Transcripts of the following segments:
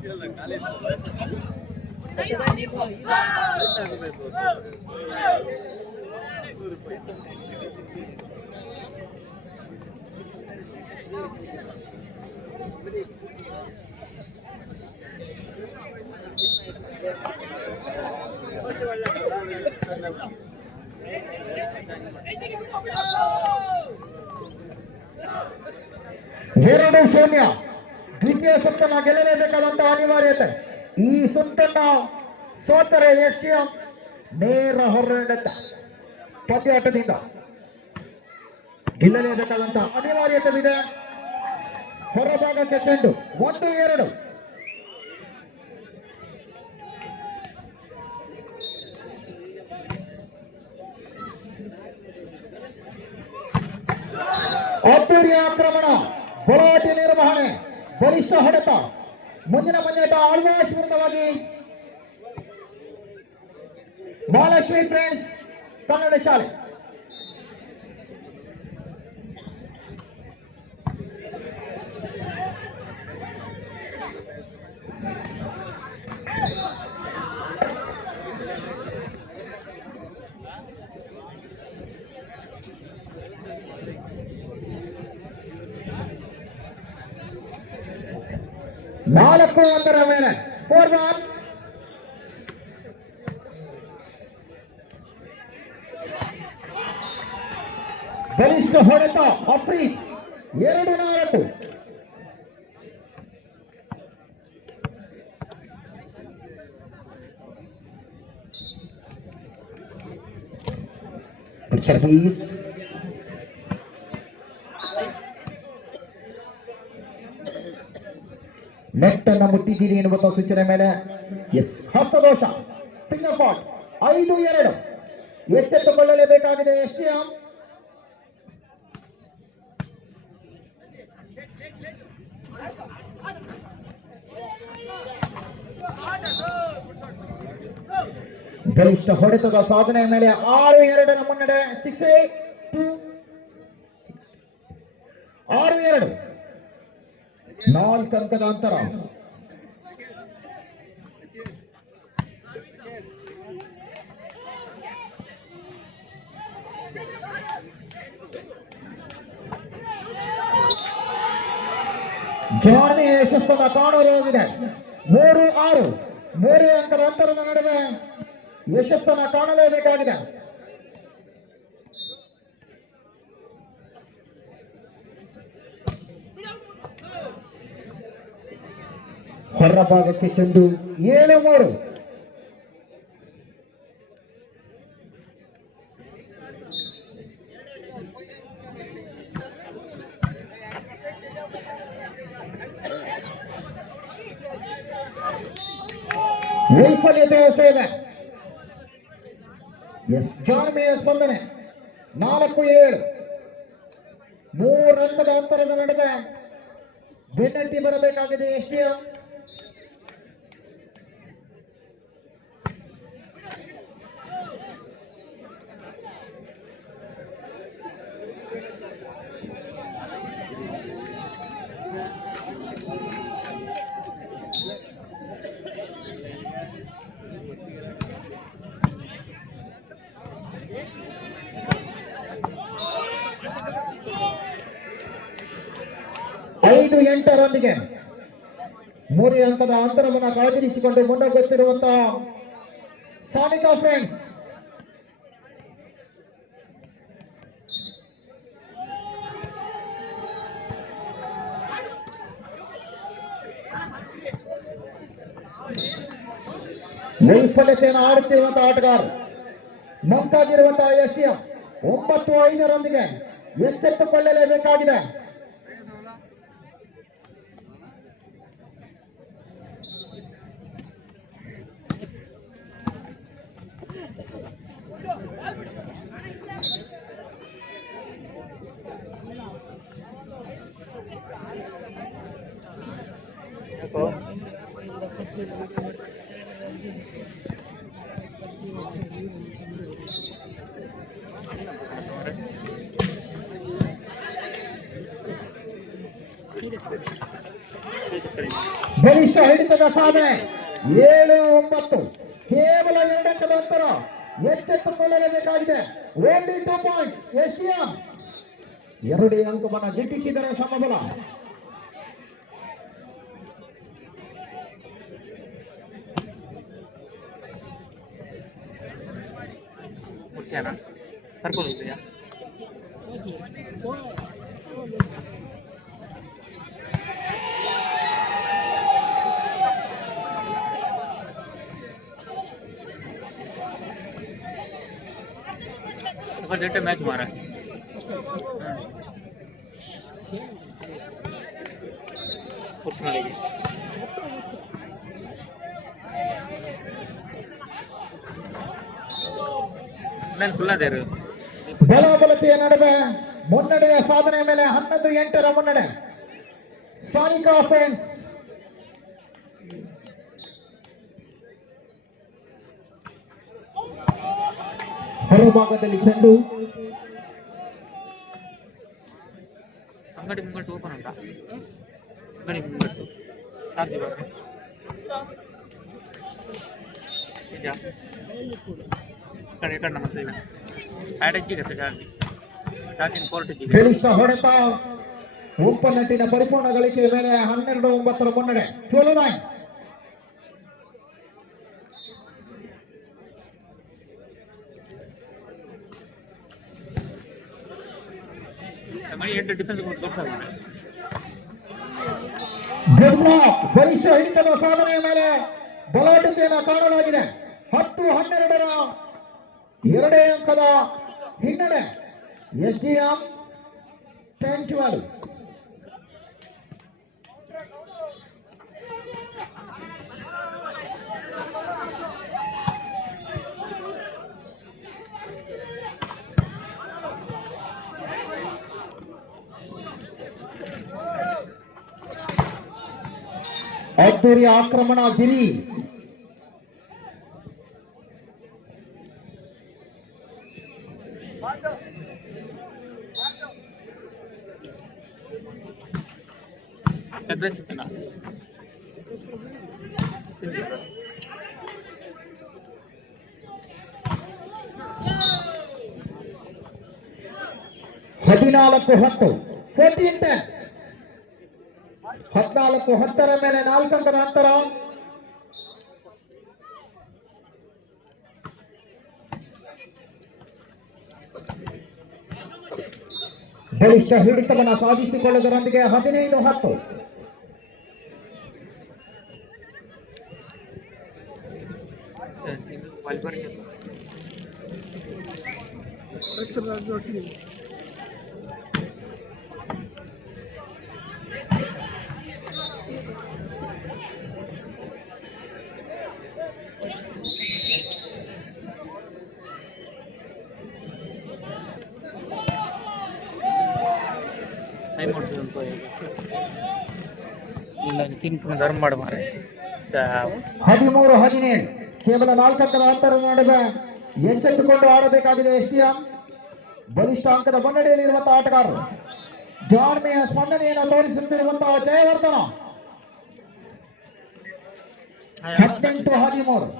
0 ದ್ವಿತೀಯ ಸುತ್ತನ್ನು ಗೆಲ್ಲಲೇಬೇಕಾದಂತಹ ಅನಿವಾರ್ಯತೆ. ಈ ಸುತ್ತನ್ನು ಸೋತರೆ ಎಸ್ಟಿಎಂ ನೇರ ಹೊರನಡೆತ ಪಂದ್ಯಾಟದಿಂದ ಗೆಲ್ಲಲೇಬೇಕಾದಂತಹ ಅನಿವಾರ್ಯತೆವಿದೆ. ಹೊರಭಾಗಕ್ಕೆ ಚೆಂಡು 1-2. ಅದ್ದೂರಿಯ ಆಕ್ರಮಣ, ಹೋರಾಟ ನಿರ್ವಹಣೆ, ಬಲಿಷ್ಠ ಹೊಡೆತ, ಮುಂದಿನ ಪಂದ್ಯಾಟ ಆಳ್ವಾಸ್ ವಿರುದ್ಧವಾಗಿ ಮಹಾಲಕ್ಷ್ಮಿ ಫ್ರೆಂಡ್ಸ್ ಕನ್ನಡ ಶಾಲೆ. ನಾಲ್ಕು ಒಂದರ ಮೇಲೆ 4-1. ಬಲಿಷ್ಠ ಹೊಡೆತ ಅಫ್ರೀಸ್ 2-4. ಸರ್ವೀಸ್ ನೆಟ್ ಅನ್ನು ಮುಟ್ಟಿದ್ದೀರಿ ಎನ್ನುವ ಸೂಚನೆ ಮೇಲೆ ಎಸ್ ಹಸ್ತದೋಷ ಫಿಂಗರ್ ಫಾಲ್ಟ್ 5-2. ಎಚ್ಚೆತ್ತುಕೊಳ್ಳಲೇಬೇಕಾಗಿದೆ ಎಸ್ಟಿಎಂ. ಗರಿಷ್ಠ ಹೊಡೆತದ ಸಾಧನೆಯ ಮೇಲೆ 6-2 ಮುನ್ನಡೆ. 6-2 4 ಅಂಕದ ಅಂತರ. ಜಾನಿ ಯಶಸ್ಸನ್ನ ಕಾಣಲಾಗಿದೆ. 3-6 3 ಅಂಕದ ಅಂತರದ ನಡುವೆ ಯಶಸ್ಸನ್ನ ಕಾಣಲೇಬೇಕಾಗಿದೆ. ಹೊರಭಾಗಕ್ಕೆ ಚೆಂಡು 7-3. ವೈಫಲ್ಯತೆಯ ಸೇವೆ. ಎಸ್ ಜಾನ್ಮೆಯ ಸ್ಪಂದನೆ 4-7 3 ಅಂಕದ ಅಂತರದ ನಡುವೆ ಬೆನ್ನಟ್ಟಿ ಬರಬೇಕಾಗಿದೆ ಎಸ್ಟಿಎಂ. ಐದು 8ರೊಂದಿಗೆ 3 ಅಂಕದ ಅಂತರವನ್ನು ಕಾಳಜಿರಿಸಿಕೊಂಡು ಮುಂದೋಗುತ್ತಿರುವಂತಹ ಸಾನಿಕಾ ಫ್ರೆಂಡ್ಸ್. ವೈಫಲ್ಯತೆಯನ್ನು ಆಡುತ್ತಿರುವಂತಹ ಆಟಗಾರ ಮಂಕಾಗಿರುವಂತಹ ಎಸ್ಟಿಎಂ 9-5ರೊಂದಿಗೆ ಎಚ್ಚೆತ್ತುಕೊಳ್ಳಲೇಬೇಕಾಗಿದೆ. ಬಲಿಷ್ಠ ಹಿಡಿತದ ಸಾಧನೆ 7-9 ಕೇವಲ 2 ಅಂಕದ ಅಂತರ ಎಚ್ಚೆತ್ತುಕೊಳ್ಳಲೇಬೇಕಾಗಿದೆ. Only 2 points. ಏಷ್ಯಾ 2 ಅಂಕವನ್ನು ಗಿಟ್ಟಿಸಿದರೆ ಸಮಬಲ. ಕರ್ಕೊಂಡು मैच मारा ಬಲಾಬಲತೆಯ ನಡುವೆ ಮುನ್ನಡೆಯ ಸಾಧನೆ ಮೇಲೆ 11-8 ಮುನ್ನಡೆ ಸಾನಿಕಾ ಫ್ರೆಂಡ್ಸ್. ಹೊರಭಾಗದಲ್ಲಿ ಚೆಂಡು ಅಂಗಡಿ ಮುಂಗಟ್ಟು ಓಪನ್ ಉಂಟಾ? ಅಂಗಡಿ ಮುಂಗಟ್ಟು ಚಾರ್ಜ್ ಬರ್ತದೆ ನಿಜ ಕಡೆ ಕಣ್ಣ ಮತ್ತೆ ಇಲ್ಲ ಆಡಜ್ಜಿಗತ್ತೆ ಚಾರ್ಜಿಂಗ್ ಪೋರ್ಟ್ ಗೆಲ್ಲಿಸ ಹೊಡೆತ ಉಪ್ಪನಟ್ಟಿನ ಪರಿಪೂರ್ಣ ಗಳಿಕೆಯ ಮೇಲೆ 12-9 ಮುನ್ನಡೆ. 12-9 ಬಲಿಷ್ಠ ಹಿಡಿತದ ಸಾಧನೆಯ ಮೇಲೆ ಬಲಾಟತೆಯನ್ನು ಕಾಣಲಾಗಿದೆ. 10-12 2 ಅಂಕದ ಹಿನ್ನಡೆ. ಎಸ್ಡಿಎಂ 10-12. ಅದ್ದೂರಿ ಆಕ್ರಮಣ ಗಿರಿ. ಹದಿನಾಲ್ಕು 10 14-10. 14-10 ಮೇಲೆ 4 ಅಂಕದ ಅಂತರ. ಬಲಿಷ್ಠ ಹಿಡಿತವನ್ನು ಸಾಧಿಸಿಕೊಳ್ಳುವುದರೊಂದಿಗೆ 15-10. ಧರ್ಮ ಮಾಡ ಮಾರೆ 13-17 ಕೇವಲ 4 ಅಂಕದ ಅಂತರದ ನಡುವೆ ಎಚ್ಚೆತ್ತುಕೊಂಡು ಆಡಬೇಕಾಗಿದೆ ಎಸ್ಟಿಎಂ. ಬಲಿಷ್ಠ ಅಂಕದ ಮುನ್ನಡೆಯಲ್ಲಿರುವಂತಹ ಆಟಗಾರರು ಜಾಣ್ಮೆಯ ಸ್ಪಂದನೆಯನ್ನು ತೋರಿಸುತ್ತಿರುವಂತಹ ಜಯವರ್ಧನ 18-13.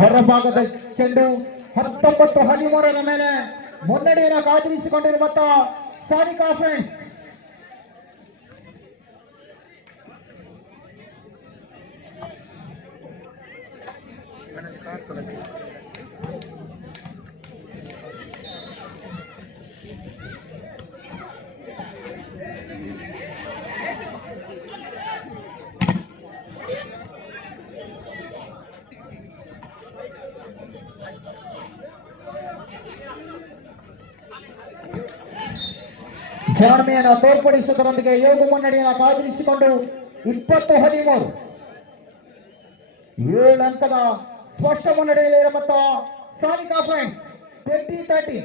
ಹೊರಭಾಗದ ಚೆಂಡು 19-13 ಮೇಲೆ ಮುನ್ನಡೆಯನ್ನು ಕಾದಿರಿಸಿಕೊಂಡಿರುವಂತಹ ಸಾನಿಕಾ ಫ್ರೆಂಡ್ಸ್. ಜಾಣ್ಮೆಯನ್ನು ತೋರ್ಪಡಿಸುವುದರೊಂದಿಗೆ ಯೋಗ ಮುನ್ನಡೆಯನ್ನು ಕಾದಿರಿಸಿಕೊಂಡು 20-13 7 ಅಂಕದ ಸ್ಪಷ್ಟ ಮುನ್ನಡೆಯಲ್ಲಿರುವಂತಹ ಸಾನಿಕಾ ಫ್ರೆಂಡ್ಸ್ 20-13.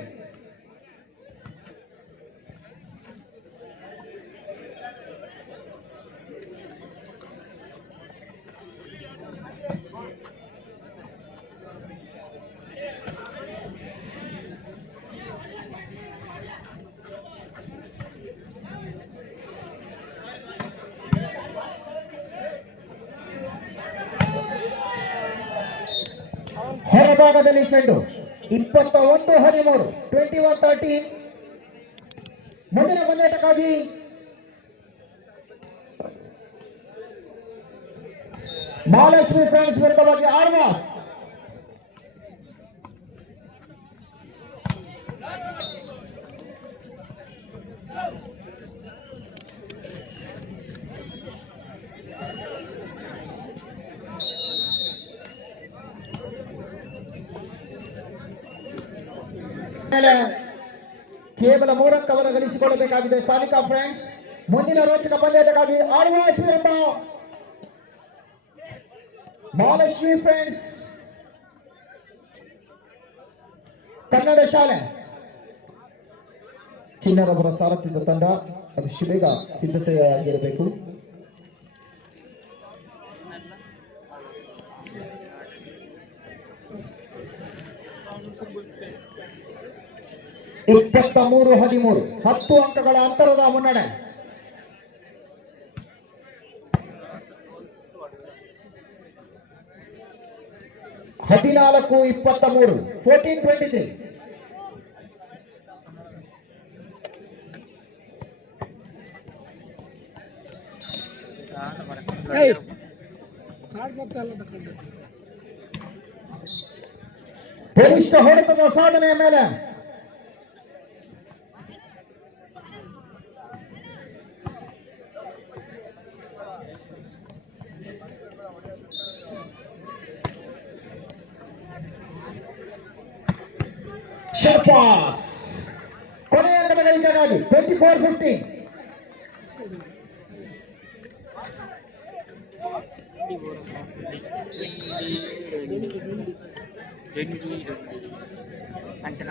ಬಲಭಾಗದಲ್ಲಿ ಚೆಂಡು 21-13 21-13 ಮುಂದಿನ ಮುನ್ನೇಟಕ್ಕಾಗಿ ಮಹಾಲಕ್ಷ್ಮಿ ಫ್ರೆಂಡ್ಸ್ ವಿರುದ್ಧವಾಗಿ ಆಳ್ವಾಸ್. ಕೇವಲ 3 ಅಂಕವನ್ನು ಗಳಿಸಿಕೊಳ್ಳಬೇಕಾಗಿದೆ ಸಾನಿಕಾ ಫ್ರೆಂಡ್ಸ್. ಮುಂದಿನ ರೋಚಕ ಪಂದ್ಯಾಟಕ್ಕಾಗಿ ಆಳ್ವಾಸ್ ವಿರುದ್ಧ ಮಹಾಲಕ್ಷ್ಮಿ ಫ್ರೆಂಡ್ಸ್ ಕನ್ನಡ ಶಾಲೆ. ಚಿನ್ನರವರ ಸಾರಥ್ಯದ ತಂಡ ಅದು ಬೇಗ ಸಿದ್ಧತೆಯಾಗಿರಬೇಕು. ಇಪ್ಪತ್ತ 13 10 ಅಂಕಗಳ ಅಂತರದ ಮುನ್ನಡೆ. ಹದಿನಾಲ್ಕು 23 14-23. ಬಲಿಷ್ಠ ಹೊಡೆತದ ಸಾಧನೆಯ ಮೇಲೆ ಶರ್ಪಾಸ್ ಕೊನೆಯ ಅಂಕದ ಗಳಿಕೆಗಾಗಿ 24-15. ಅಂಚನ